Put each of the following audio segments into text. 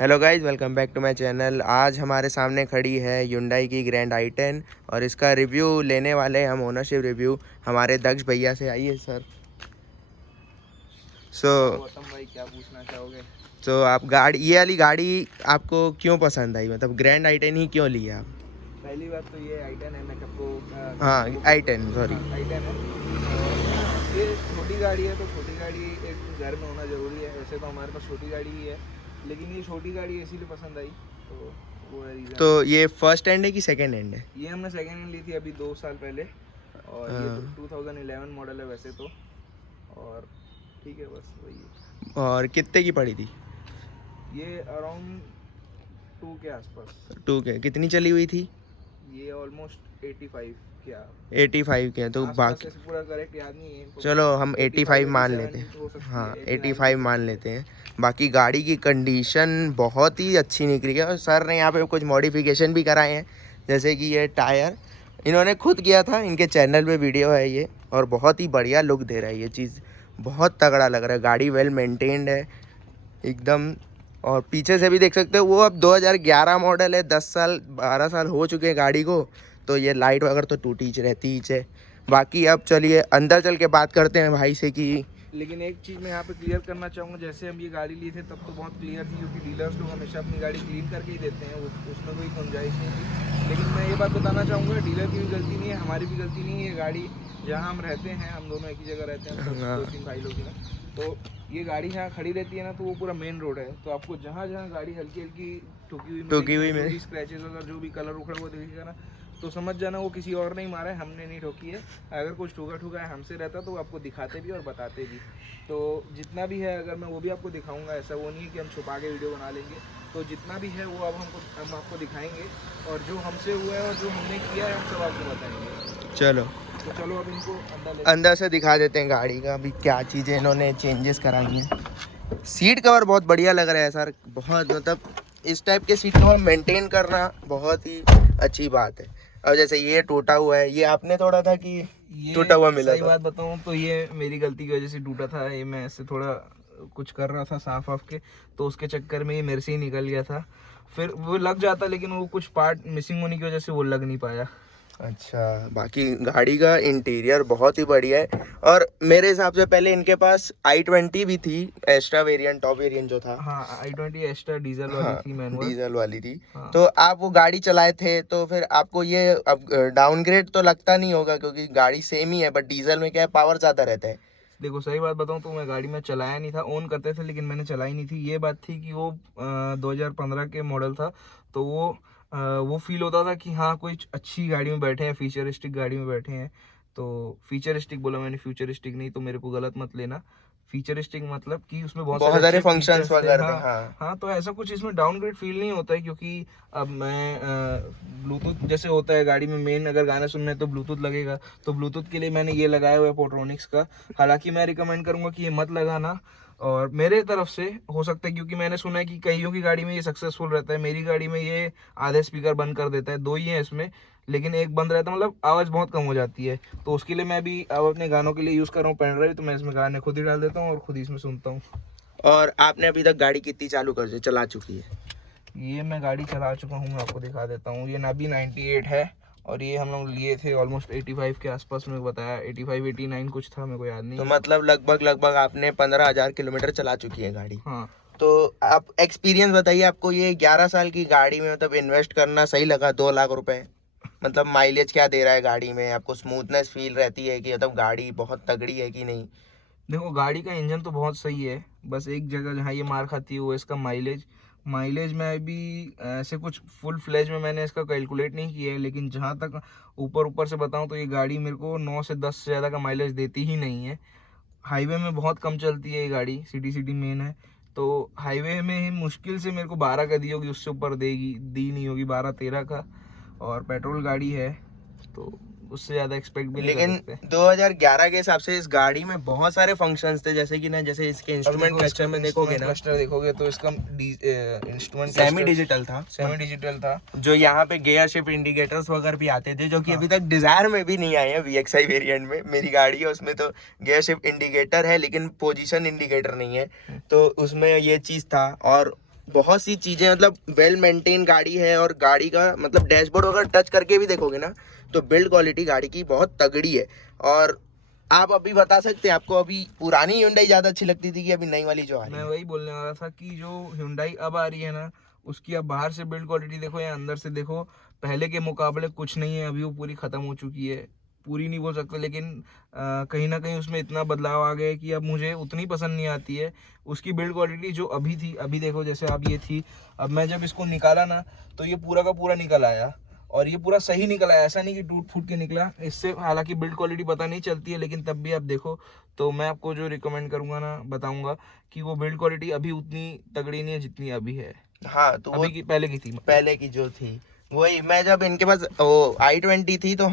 Hello guys, welcome back to my channel. आज हमारे सामने खड़ी है Hyundai की ग्रैंड i10 और इसका रिव्यू लेने वाले हम ओनरशिप रिव्यू हमारे दक्ष भैया से। आइए सर। गौतम भाई, क्या पूछना चाहोगे? आप ये वाली गाड़ी आपको क्यों पसंद आई, मतलब ग्रैंड i10 ही क्यों लिया आप? पहली बात तो ये i10 है, मैं सबको हाँ, वो i10 सॉरी। हाँ i10 है। और ये छोटी गाड़ी है, तो छोटी गाड़ी एक घर में होना ज़रूरी है। वैसे तो हमारे पास छोटी गाड़ी ही है, लेकिन ये छोटी गाड़ी इसीलिए पसंद आई, तो वो है रीज़न। तो ये फर्स्ट हैंड है कि सेकंड हैंड है? ये हमने सेकेंड हैंड ली थी अभी 2 साल पहले, और ये 2011 मॉडल है वैसे तो। और ठीक है, बस वही है। और कितने की पड़ी थी? ये अराउंड 2 के आसपास। 2 के कितनी चली हुई थी? ये ऑलमोस्ट 85 क्या 85 के तो बाकी पूरा करेक्ट याद नहीं है। चलो हम 85 मान लेते हैं। हो सकती हाँ, है, 85 मान लेते हैं। बाकी गाड़ी की कंडीशन बहुत ही अच्छी निकली है और सर ने यहाँ पे कुछ मॉडिफिकेशन भी कराए हैं, जैसे कि ये टायर इन्होंने खुद किया था, इनके चैनल पे वीडियो है ये, और बहुत ही बढ़िया लुक दे रहा है। ये चीज़ बहुत तगड़ा लग रहा है, गाड़ी वेल मेंटेन्ड है एकदम। और पीछे से भी देख सकते हो, वो अब 2011 मॉडल है, 10 साल 12 साल हो चुके हैं गाड़ी को, तो ये लाइट वगैरह तो टूटी ही रहती ही है। बाकी अब चलिए अंदर चल के बात करते हैं भाई से कि लेकिन एक चीज़ मैं यहाँ पे क्लियर करना चाहूँगा, जैसे हम ये गाड़ी लिए थे तब तो बहुत क्लियर थी, क्योंकि डीलर्स लोग हमेशा अपनी गाड़ी क्लीन करके ही देते हैं, उसमें कोई गुंजाइश नहीं थी। लेकिन मैं ये बात बताना चाहूँगा, डीलर की भी गलती नहीं है, हमारी भी गलती नहीं है। ये गाड़ी जहाँ हम रहते हैं, हम दोनों एक ही जगह रहते हैं, 2-3 भाई लोग हैं, तो ये गाड़ी जहाँ खड़ी रहती है ना, तो वो पूरा मेन रोड है, तो आपको जहाँ जहाँ गाड़ी हल्की हल्की ठुकी हुई स्क्रैचेस अगर जो भी कलर उखड़ा हुआ दिखेगा ना, तो समझ जाना वो किसी और ने ही मारा है, हमने नहीं ठोकी है। अगर कुछ ठुका है हमसे रहता तो वो आपको दिखाते भी और बताते भी। तो जितना भी है, अगर मैं वो भी आपको दिखाऊंगा, ऐसा वो नहीं है कि हम छुपा के वीडियो बना लेंगे। तो जितना भी है वो अब हम आपको दिखाएंगे, और जो हमसे हुआ है और जो हमने किया है हम सब आपको बताएंगे। चलो तो चलो अब इनको अंदर से दिखा देते हैं गाड़ी का अभी क्या चीज़ें इन्होंने चेंजेस कराई हैं। सीट कवर बहुत बढ़िया लग रहा है सर, बहुत, मतलब इस टाइप के सीट कवर मेंटेन करना बहुत ही अच्छी बात है। अब जैसे ये टूटा हुआ है, ये आपने तोड़ा था कि टूटा हुआ मिला? सही बात बताऊं तो ये मेरी गलती की वजह से टूटा था। ये मैं ऐसे थोड़ा कुछ कर रहा था साफ के, तो उसके चक्कर में ये मेरे से ही निकल गया था। फिर वो लग जाता, लेकिन वो कुछ पार्ट मिसिंग होने की वजह से वो लग नहीं पाया। अच्छा, बाकी गाड़ी का इंटीरियर बहुत ही बढ़िया है। और मेरे हिसाब से पहले इनके पास i20 भी थी, एक्स्ट्रा वेरिएंट, टॉप वेरिएंट जो था। हाँ, i20 एक्स्ट्रा डीजल वाली थी, मैनुअल डीजल वाली थी। हाँ। तो आप वो गाड़ी चलाए थे, तो फिर आपको ये अब डाउनग्रेड तो लगता नहीं होगा, क्योंकि गाड़ी सेम ही है, बट डीजल में क्या है, पावर ज़्यादा रहता है। देखो, सही बात बताऊं तो मैं गाड़ी में चलाया नहीं था, ऑन करते थे लेकिन मैंने चलाई नहीं थी। ये बात थी कि वो 2015 के मॉडल था, तो वो फील होता था कि हाँ, कोई अच्छी गाड़ी में बैठे हैं, फ्यूचरिस्टिक गाड़ी में बैठे हैं। तो फ्यूचरिस्टिक बोला मैंने, फ्यूचरिस्टिक नहीं, तो मेरे को गलत मत लेना। फीचरिस्टिक मतलब कि उसमें बहुत सारे अच्छे फंक्शंस फीचर्स थे। वगैरह थे। हाँ हाँ, हाँ, तो ऐसा कुछ इसमें डाउनग्रेड फील नहीं होता है, क्योंकि अब मैं ब्लूटूथ जैसे होता है गाड़ी में, मेन अगर गाने सुनने हैं तो ब्लूटूथ लगेगा, तो ब्लूटूथ के लिए मैंने ये लगाया हुआ है पोट्रॉनिक्स का। हालांकि मैं रिकमेंड करूंगा कि ये मत लगाना, और मेरे तरफ से हो सकता है, क्योंकि मैंने सुना है कि कईयों की गाड़ी में ये सक्सेसफुल रहता है। मेरी गाड़ी में ये आधे स्पीकर बंद कर देता है, 2 ही है इसमें, लेकिन एक बंद रहता है, मतलब आवाज़ बहुत कम हो जाती है। तो उसके लिए मैं भी अब अपने गानों के लिए यूज़ कर रहा हूँ पेन ड्राइव, तो मैं इसमें गाने खुद ही डाल देता हूँ और खुद ही इसमें सुनता हूँ। और आपने अभी तक गाड़ी कितनी चला चुकी है? ये मैं गाड़ी चला चुका हूँ, मैं आपको दिखा देता हूँ। ये अभी 98 है, और ये हम लोग लिए थे ऑलमोस्ट 85 के आसपास में बताया, 85-89 कुछ था, मेरे को याद नहीं। तो मतलब लगभग आपने 15,000 किलोमीटर चला चुकी है गाड़ी। हाँ। तो आप एक्सपीरियंस बताइए, आपको ये 11 साल की गाड़ी में मतलब इन्वेस्ट करना सही लगा? 2 लाख रुपए, मतलब माइलेज क्या दे रहा है गाड़ी में? आपको स्मूथनेस फील रहती है कि मतलब गाड़ी बहुत तगड़ी है कि नहीं? देखो, गाड़ी का इंजन तो बहुत सही है, बस एक जगह जहाँ ये मार खाती है वो इसका माइलेज में अभी ऐसे कुछ फुल फ्लेज में मैंने इसका कैलकुलेट नहीं किया है, लेकिन जहाँ तक ऊपर से बताऊँ तो ये गाड़ी मेरे को 9 से 10 से ज़्यादा का माइलेज देती ही नहीं है। हाईवे में बहुत कम चलती है ये गाड़ी, सिटी मेन है, तो हाईवे में ही मुश्किल से मेरे को 12 का दी होगी, उससे ऊपर दी नहीं होगी, 12-13 का। और पेट्रोल गाड़ी है, तो उससे ज़्यादा एक्सपेक्ट भी नहीं कर लेकिन सकते। 2011 के हिसाब से इस गाड़ी में बहुत सारे फंक्शंस थे, जैसे कि ना, जैसे इसके इंस्ट्रूमेंट क्लस्टर में देखोगे ना, क्लस्टर देखोगे तो इसका इंस्ट्रूमेंट सेमी डिजिटल था। जो यहाँ पे गियर शिफ्ट इंडिकेटर्स वगैरह भी आते थे, जो कि अभी तक डिजायर में भी नहीं आए हैं। VXI वेरिएंट में मेरी गाड़ी है, उसमें तो गियर शिफ्ट इंडिकेटर है, लेकिन पोजीशन इंडिकेटर नहीं है, तो उसमें ये चीज़ था। और बहुत सी चीज़ें, मतलब वेल मेंटेन गाड़ी है। और गाड़ी का मतलब डैशबोर्ड अगर टच करके भी देखोगे ना तो बिल्ड क्वालिटी गाड़ी की बहुत तगड़ी है। और आप अभी बता सकते हैं आपको अभी पुरानी Hyundai ज़्यादा अच्छी लगती थी कि अभी नई वाली जो आ रही मैं है? वही बोलने वाला था कि जो Hyundai अब आ रही है ना, उसकी अब बाहर से बिल्ड क्वालिटी देखो या अंदर से देखो, पहले के मुकाबले कुछ नहीं है। अभी वो पूरी ख़त्म हो चुकी है, पूरी नहीं बोल सकते, लेकिन कहीं ना कहीं उसमें इतना बदलाव आ गया है कि अब मुझे उतनी पसंद नहीं आती है उसकी बिल्ड क्वालिटी जो अभी थी। अभी देखो जैसे अब ये थी, अब मैं जब इसको निकाला ना तो ये पूरा का पूरा निकल आया, और ये पूरा सही निकला है, ऐसा नहीं कि टूट फूट के निकला इससे। हालांकि बिल्ड क्वालिटी पता नहीं चलती है, लेकिन तब भी आप देखो तो मैं आपको जो रिकमेंड करूंगा ना, बताऊंगा कि वो बिल्ड क्वालिटी अभी उतनी तगड़ी नहीं है जितनी अभी है, हाँ तो वो अभी की पहले की थी मतलब। पहले की जो थी वही। मैं जब इनके पास वो i20 थी तो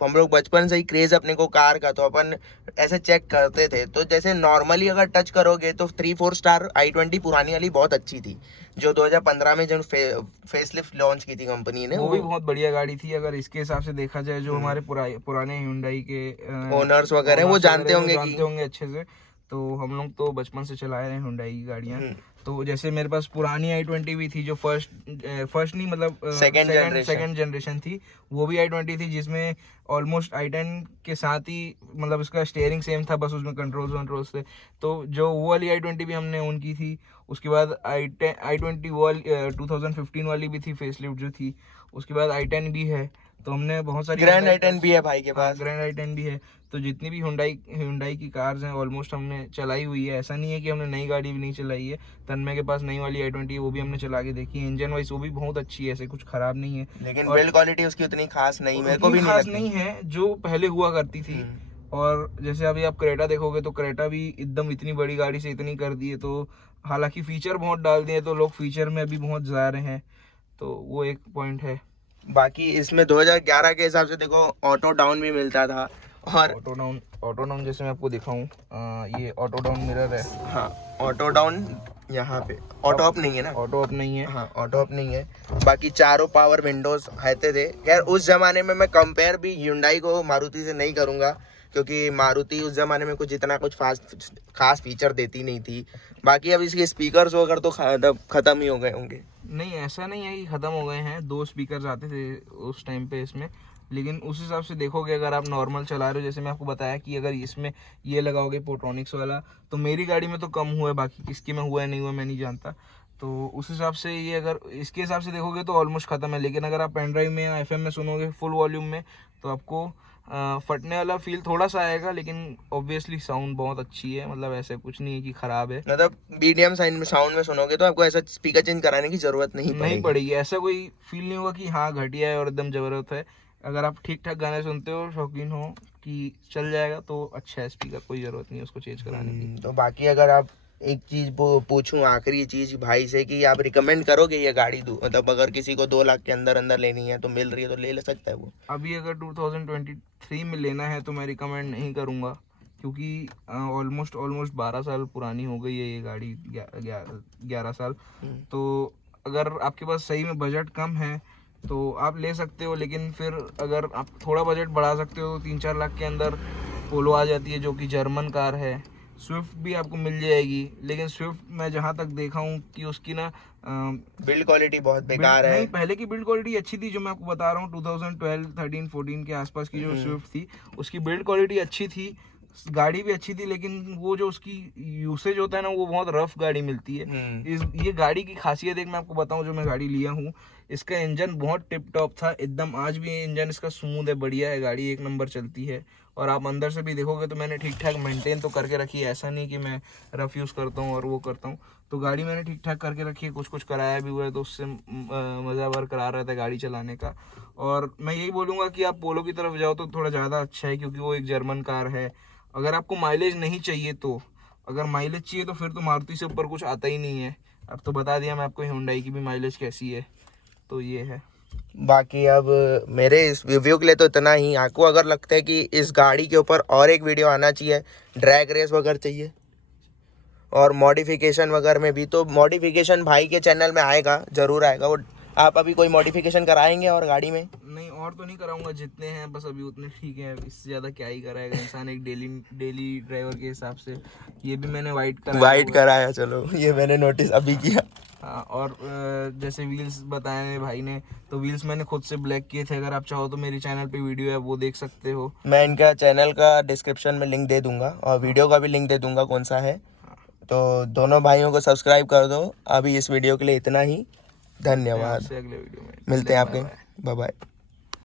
हम लोग बचपन से ही क्रेज अपने को कार का, तो अपन ऐसे चेक करते थे। तो जैसे नॉर्मली अगर टच करोगे तो 3-4 स्टार i20 पुरानी वाली बहुत अच्छी थी, जो 2015 में जो फेसलिफ्ट लॉन्च की थी कंपनी ने वो भी वो। बहुत बढ़िया गाड़ी थी अगर इसके हिसाब से देखा जाए। जो हमारे पुराने Hyundai के ओनर्स वगैरह वो ओनर्स जानते वगैरह वो होंगे कि जानते होंगे अच्छे से। तो हम लोग तो बचपन से चलाए रहे Hyundai की गाड़ियाँ। हम्म, तो जैसे मेरे पास पुरानी i20 भी थी, जो फर्स्ट नहीं मतलब second second generation. Second generation थी। वो भी i20 थी, जिसमें ऑलमोस्ट i10 के साथ ही मतलब उसका स्टेयरिंग सेम था, बस उसमें कंट्रोल्स थे। तो जो वो वाली i20 भी हमने ओन की थी। उसके बाद i20 वो 2015 वाली भी थी फेसलिफ्ट जो थी। उसके बाद i10 भी है। तो हमने बहुत सारी ग्रैंड Hyundai i10 कार्स, भी है भाई के हाँ पास। ग्रैंड i10 भी है। तो जितनी भी Hyundai की कार्स हैं ऑलमोस्ट हमने चलाई हुई है। ऐसा नहीं है कि हमने नई गाड़ी भी नहीं चलाई है। तन्मय के पास नई वाली i20 है, वो भी हमने चला के देखी है। इंजन वाइज वो भी बहुत अच्छी है, ऐसे कुछ खराब नहीं है। लेकिन और बिल्ड क्वालिटी उसकी उतनी खास नहीं, मेरे को उतनी भी नहीं खास लगती। नहीं है जो पहले हुआ करती थी। हम्म, और जैसे अभी आप क्रेटा देखोगे तो क्रेटा भी एकदम इतनी बड़ी गाड़ी से इतनी कर दी है। तो हालांकि फीचर बहुत डाल दिए तो लोग फीचर में अभी बहुत जा रहे हैं, तो वो एक पॉइंट है। बाकी इसमें 2011 के हिसाब से देखो ऑटो डाउन भी मिलता था। और ऑटो डाउन जैसे मैं आपको दिखाऊं, ये ऑटो डाउन मिरर है। हाँ, ऑटो डाउन यहाँ पे ऑटो अब अप नहीं है ना? ऑटो अप नहीं है। हाँ, ऑटो अप नहीं है। बाकी चारों पावर विंडोज रहते थे। खैर उस जमाने में मैं कंपेयर भी Hyundai को मारुति से नहीं करूँगा, क्योंकि मारुति उस जमाने में कुछ इतना कुछ खास फीचर देती नहीं थी। बाकी अब इसके स्पीकर्स वगैरह तो खत्म ही हो गए होंगे। नहीं, ऐसा नहीं है कि ख़त्म हो गए हैं। 2 स्पीकर्स आते थे उस टाइम पे इसमें, लेकिन उस हिसाब से देखोगे अगर आप नॉर्मल चला रहे हो, जैसे मैं आपको बताया कि अगर इसमें ये लगाओगे पोट्रॉनिक्स वाला, तो मेरी गाड़ी में तो कम हुआ है, बाकी किसकी में हुआ है नहीं हुआ मैं नहीं जानता। तो उस हिसाब से ये अगर इसके हिसाब से देखोगे तो ऑलमोस्ट ख़त्म है। लेकिन अगर आप पेन ड्राइव में या FM में सुनोगे फुल वॉल्यूम में, तो आपको फटने वाला फील थोड़ा सा आएगा, लेकिन ऑब्वियसली साउंड बहुत अच्छी है। मतलब ऐसे कुछ नहीं है कि ख़राब है। मतलब मीडियम साउंड में सुनोगे तो आपको ऐसा स्पीकर चेंज कराने की जरूरत नहीं नहीं पड़ेगी। पड़ेगी, ऐसा कोई फील नहीं होगा कि हाँ घटिया है और एकदम ज़बरदस्त है। अगर आप ठीक ठाक गाने सुनते हो, शौकीन हो कि चल जाएगा, तो अच्छा है स्पीकर, कोई ज़रूरत नहीं है उसको चेंज कराने की। तो बाकी अगर आप एक चीज पूछूं आखिरी चीज भाई से कि आप रिकमेंड करोगे ये गाड़ी दूं, मतलब अगर किसी को 2 लाख के अंदर अंदर लेनी है तो मिल रही है तो ले सकता है वो? अभी अगर 2023 में लेना है तो मैं रिकमेंड नहीं करूँगा, क्योंकि ऑलमोस्ट ऑलमोस्ट 12 साल पुरानी हो गई है ये गाड़ी, 11 साल। हम्म, तो अगर आपके पास सही में बजट कम है तो आप ले सकते हो, लेकिन फिर अगर आप थोड़ा बजट बढ़ा सकते हो तो 3-4 लाख के अंदर पोलो आ जाती है, जो कि जर्मन कार है। स्विफ्ट भी आपको मिल जाएगी, लेकिन स्विफ्ट मैं जहाँ तक देखा हूँ कि उसकी ना बिल्ड क्वालिटी बहुत बिल्ड बेकार है। नहीं, पहले की बिल्ड क्वालिटी अच्छी थी। जो मैं आपको बता रहा हूँ 2012 13 14 के आसपास की जो हम्म, स्विफ्ट थी, उसकी बिल्ड क्वालिटी अच्छी थी, गाड़ी भी अच्छी थी। लेकिन वो जो उसकी यूसेज होता है ना, वो बहुत रफ गाड़ी मिलती है। हम्म, ये गाड़ी की खासियत एक मैं आपको बताऊं, जो मैं गाड़ी लिया हूँ, इसका इंजन बहुत टिप टॉप था एकदम। आज भी इंजन इसका स्मूथ है, बढ़िया है, गाड़ी एक नंबर चलती है। और आप अंदर से भी देखोगे तो मैंने ठीक ठाक मेंटेन तो करके रखी है। ऐसा नहीं कि मैं रफ यूज़ करता हूँ और वो करता हूँ। तो गाड़ी मैंने ठीक ठाक करके रखी है, कुछ कुछ कराया भी हुआ है, तो उससे मज़ा बरकरार रहता है गाड़ी चलाने का। और मैं यही बोलूँगा कि आप पोलो की तरफ जाओ तो थोड़ा ज़्यादा अच्छा है, क्योंकि वो एक जर्मन कार है। अगर आपको माइलेज नहीं चाहिए तो, अगर माइलेज चाहिए तो फिर तो मारुति से ऊपर कुछ आता ही नहीं है। अब तो बता दिया मैं आपको Hyundai की भी माइलेज कैसी है। तो ये है। बाकी अब मेरे इस रिव्यू के लिए तो इतना ही। आपको अगर लगता है कि इस गाड़ी के ऊपर और एक वीडियो आना चाहिए, ड्रैग रेस वगैरह चाहिए और मॉडिफिकेशन वगैरह में भी, तो मॉडिफिकेशन भाई के चैनल में आएगा, ज़रूर आएगा वो। आप अभी कोई मॉडिफिकेशन कराएंगे और गाड़ी में? नहीं, और तो नहीं कराऊंगा, जितने हैं बस अभी उतने ठीक है। इससे ज़्यादा क्या ही कराएगा इंसान एक डेली डेली ड्राइवर के हिसाब से। ये भी मैंने वाइट कराया वाइट हुआ है। कराया, चलो ये मैंने नोटिस अभी किया। हाँ, और जैसे व्हील्स बताए हैं भाई ने, तो व्हील्स मैंने खुद से ब्लैक किए थे। अगर आप चाहो तो मेरी चैनल पे वीडियो है, वो देख सकते हो। मैं इनका चैनल का डिस्क्रिप्शन में लिंक दे दूंगा और वीडियो का भी लिंक दे दूंगा कौन सा है। तो दोनों भाइयों को सब्सक्राइब कर दो। अभी इस वीडियो के लिए इतना ही। मिलते हैं धन्यवाद। आपसे अगले वीडियो में, मिलते हैं बाय आपके। बाय। Bye bye.